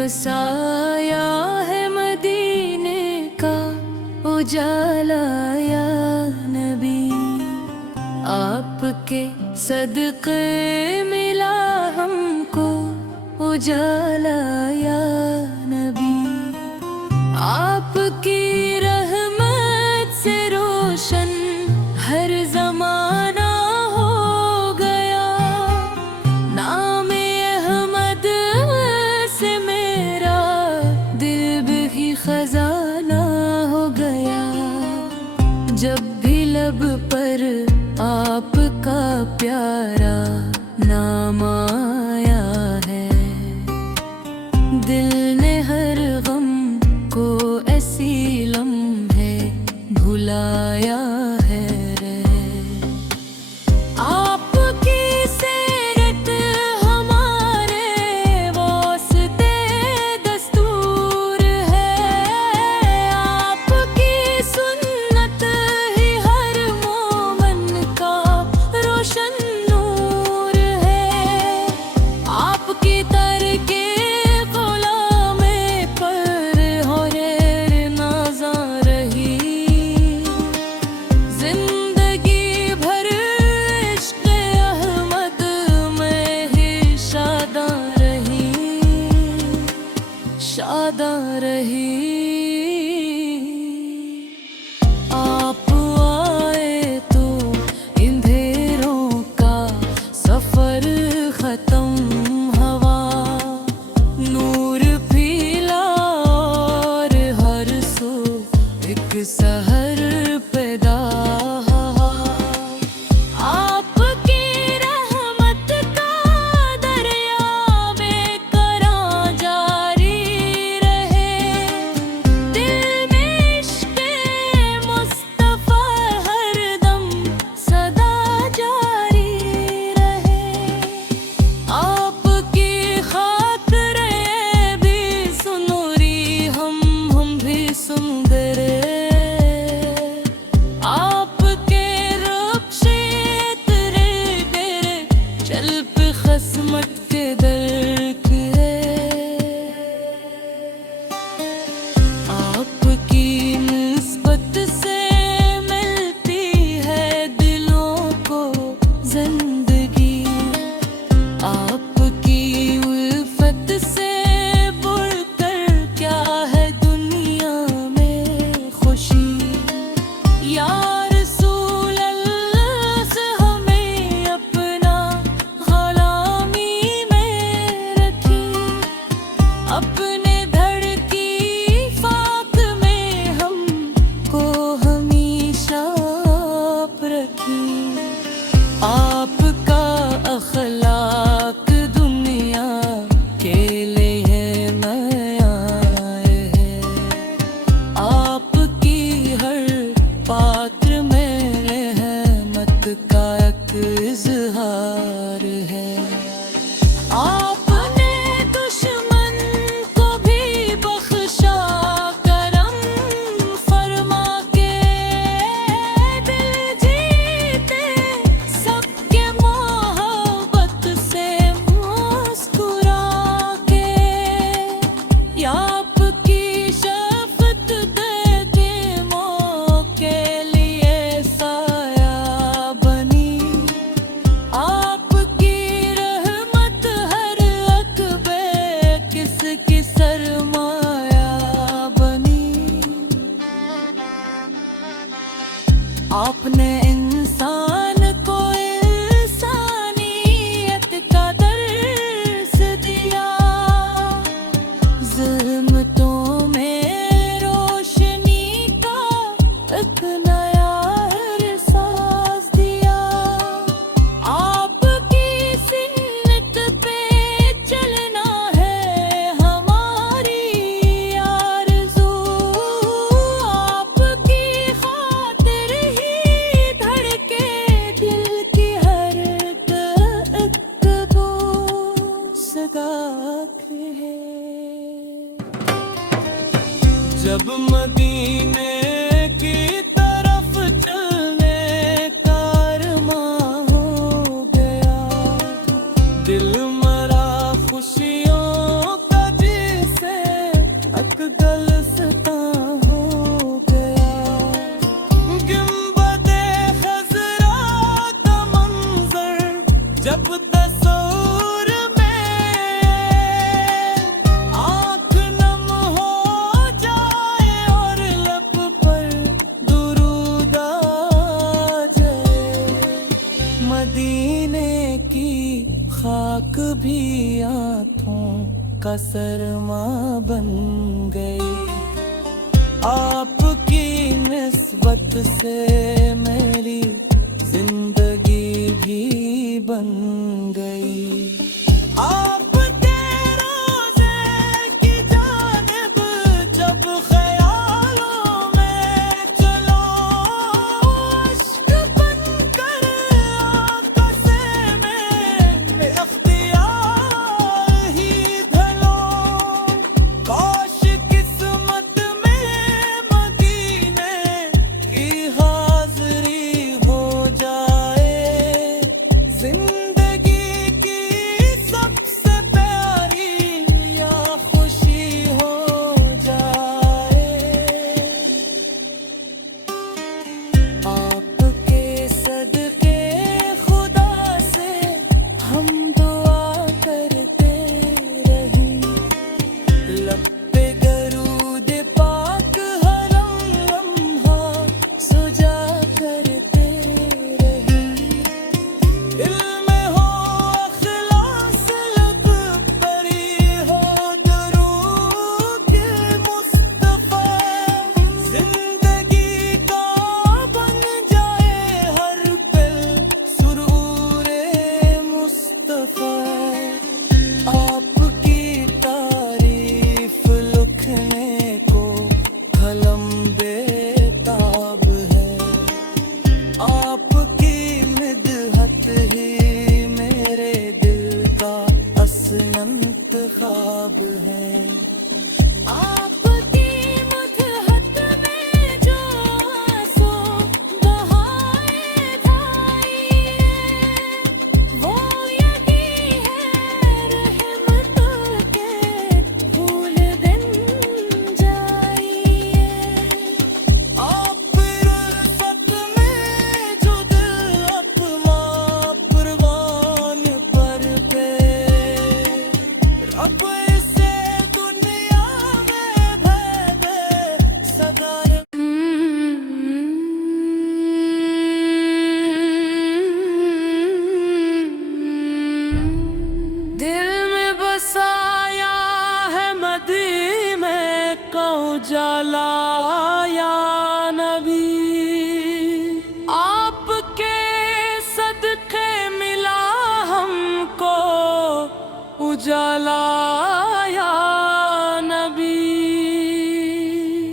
बसाया है मदीने का उजाला या नबी। आपके सदक़े मिला हमको उजाला या नबी। आपकी रहमत से रोशन हर ज़माना हो गया। नामे अहमद से मेरा दिल भी खजाना हो गया। जब भी लब पर आपका प्यारा नाम आया है, दिल ने हर गम को ऐसी लम्हे भुलाया है रे। आपकी सीरत हमारे वास्ते दस्तूर है। आपकी सुन्नत ही हर मोमन का रोशन नूर है। आपकी तरके गुलामे पर होरे नाज़ा रही। जिंदगी भर इश्क़ अहमद में ही शादा रही, शादा रही। आप आए तो अंधेरों का सफर खत्म, हवा नूर फैला और हर सू एक सहर पैदा। आपकी रहमत का दरिया बेकरार जारी रहे। दिल में इश्क़े मुस्तफ़ा हरदम सदा जारी रहे। आपकी खातिर ये भी सुनूरी, हम भी सुंदर। आपके रूप से तेरे बेरे चल पे खस्मत के दर है। आपकी निस्बत से मिलती है दिलों को जिंदगी। आपकी उल्फत से बढ़कर क्या है दुनिया में खुशी। या रसूल अल्लाह से हमें अपना ग़ुलामी में रखी। अपने धड़की फाक में हमको हमेशा आप रखी। आपका अखलाक दुनिया के लिए मयार है। आपकी हर पात्र में रहमत का एक इज़हार है। आपने दुश्मन को भी बख्शा करम फरमा के। दिल जीते सबके मोहब्बत से मुस्कुरा के। या आपकी शफ़क़त देखे मौके लिए साया बनी। आपकी रहमत हर अक़बे किसकी सरमाया बनी। आपने इंसान को इंसानियत का दर्स दिया। ज़ुल्मतों में रोशनी का एक नया एहसास दिया। आपकी सुन्नत पे चलना है हमारी आरज़ू। आपकी खातिर ही धड़के दिल की हर एक सगाख है। जब मदीने की तरफ चलने का अरमां हो गया, दिल मरा खुशियों का जिस भी आँखों का सरमा बन गई। आपकी निस्बत से मेरी जिंदगी भी बन गई। आपके रोज़े की जानिब जब ख्यालों में चलो, अश्क बनकर आँखों से मेरे इख्तियार ही ढलो। काश किस्मत में मदीने की हाज़री हो जाए, जिंदगी की सबसे प्यारी या खुशी हो जाए। आपके सदके खुदा से हम दुआ करते रही, लब पे दरूद पाक हर लम्हा सुजा करते रही। दिल में हो अखलास, लब पर ही हो दुरूद मुस्तफा, जिंदगी का बन जाए हर पल सुरूरे मुस्तफा। आपकी तारीफ लिखने को कलम बेताब है, आपकी मिदहत ही मेरे दिल का असनंत ख्वाब है। आपकी मदहत में जो आंसू बहाए धाई है, वो यही है रहमतों के फूल दिन जाइए। आप रुल्फत में जो दिल अपना परवान पर पे, रब इसे दुनिया में भेदे सदा। दिल में बसाया है मदी में को उजाला या नबी, आपके सदके मिला हमको उजाला या नबी।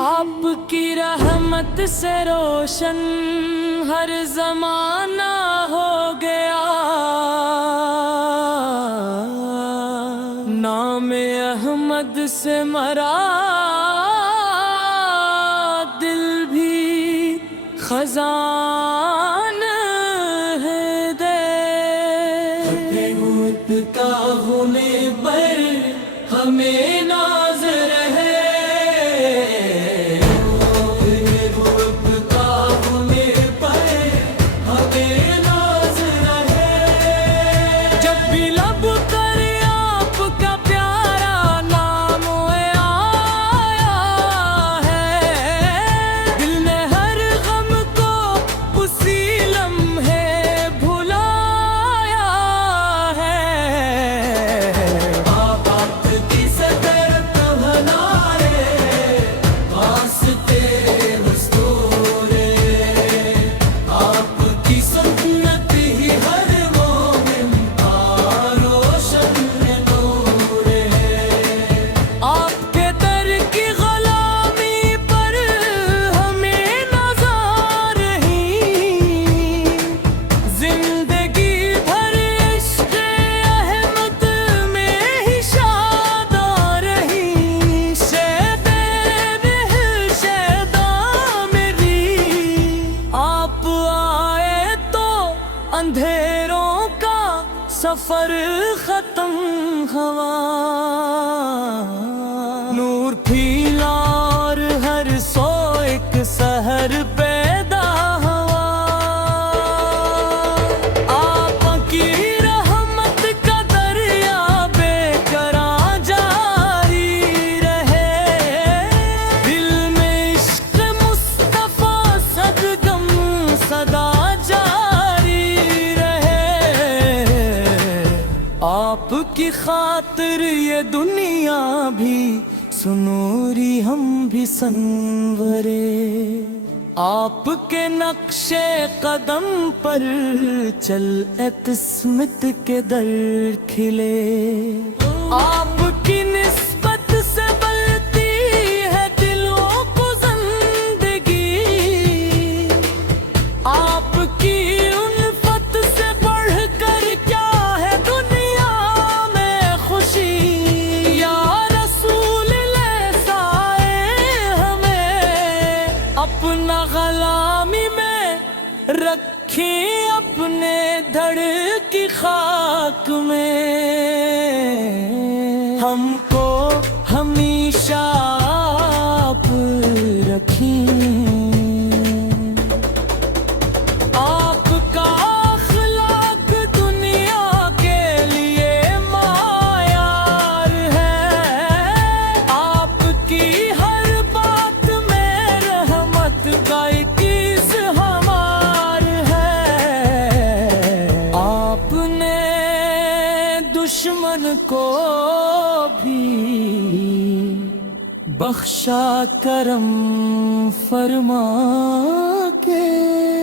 आपकी रहमत से रोशन हर जमाना हो गया, नाम अहमद से मरा दिल भी खजान है दे। का होने पर हमें नाज रहे, का होने पर हमें नाज रहे। जब भी लब कर आपका प्यारा नाम आया है, दिल ने हर गम को उसी लम्हे भुलाया है। आपकी सदर तो हनारे वास्ते मस्तूरे, आपकी सुन्नत ही हर मोमिन का रोशन नूर है। आपके दर की गुलामी पर हमें नज़ार रही, जिंदगी भर इश्क़ अहमद में ही शादा रही। शैदे दिल शैदा मेरी, आप आए तो अंधेरों का सफर खत्म हुआ, नूर फीला और हर सो एक सहर पैदा हुआ। आपकी रहमत का दरिया बेकरार जारी रहे, दिल में इश्क मुस्तफा सदगम सदा जारी रहे। आप आपकी खातिर ये दुनिया भी सुनूरी हम भी संवरे, आपके नक्शे कदम पर चल ए किस्मत के दर खिले। आपकी निस्बत से बढ़ती है दिलों को जिंदगी, आपकी उल्फत से बढ़कर क्या है दुनिया में खुशी। या रसूल ले साए हमें अपना गुलामी में रखें, अपने धड़ की खाक में हमको हमेशा आप रखें। आपका अखलाक दुनिया के लिए मायार है, आपकी हर बात में रहमत का इक्कीस हमार है। आपने दुश्मन को भी बख्शा करम फरमा के,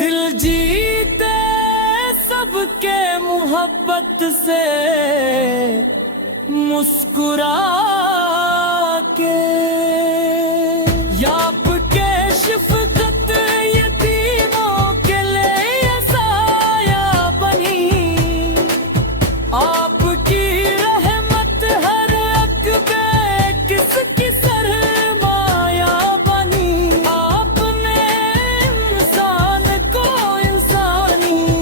दिल जीते सबके मोहब्बत से मुस्कुरा के। या आपके शफ़क़त यतीमों के लिए साया बनी, आपकी रहमत हर अक़बे किसकी सरमाया बनी। आपने इंसान को इंसानियत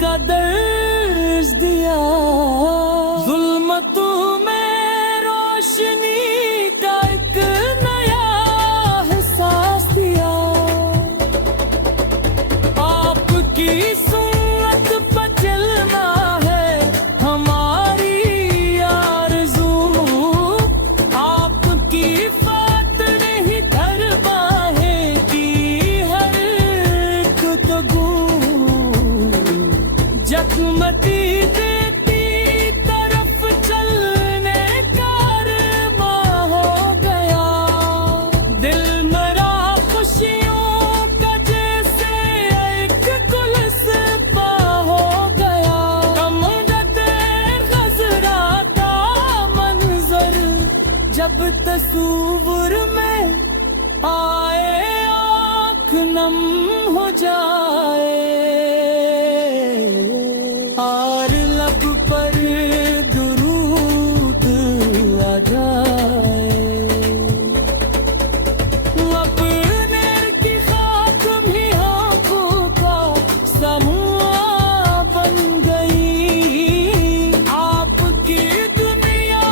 का दर्ज दिया, ज़ुल्मतों में रोशनी का एक नया एहसास दिया। आपकी सुन्नत पर चलना है हमारी आरज़ू, आपकी फातह ही दरबाहे की हर गुफ्तगू। जख्मती देती तरफ चलने का अरमा हो गया, दिल मरा खुशियों का जैसे एक गुलसिपा हो गया। कमरत ग़ज़रा का मंज़र जब तस्वुर में आए, आँख नम हो जाए और लब पर दुरूद आ जाए। अपने की खाक भी आँखों का समूह बन गई, आपकी दुनिया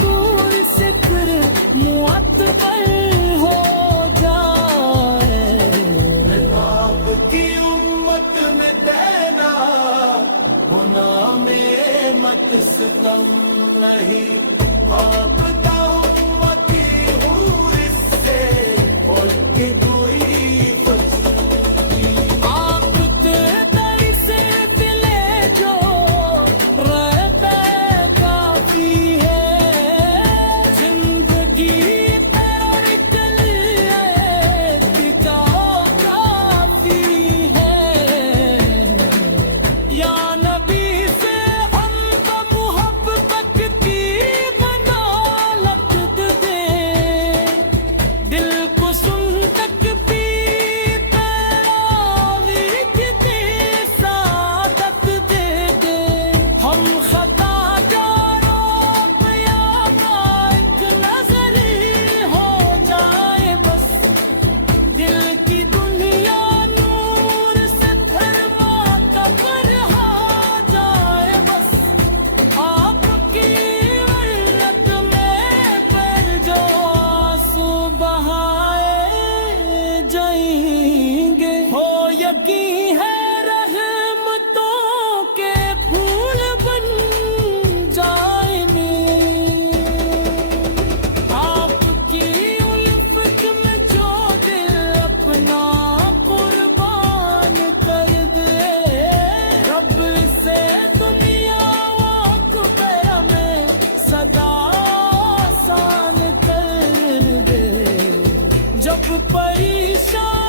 नूर सिक्र मुअत्तबर हो जाए। आपकी उम्मत में देना गुना में मत सितम नहीं, आपका उम्मती हूँ इससे बोल के कोई आप दर से दिले जो रहते काफी है। जिंदगी पर का काफी है। या नबी से हमको मोहब्बत की बना अब परेशान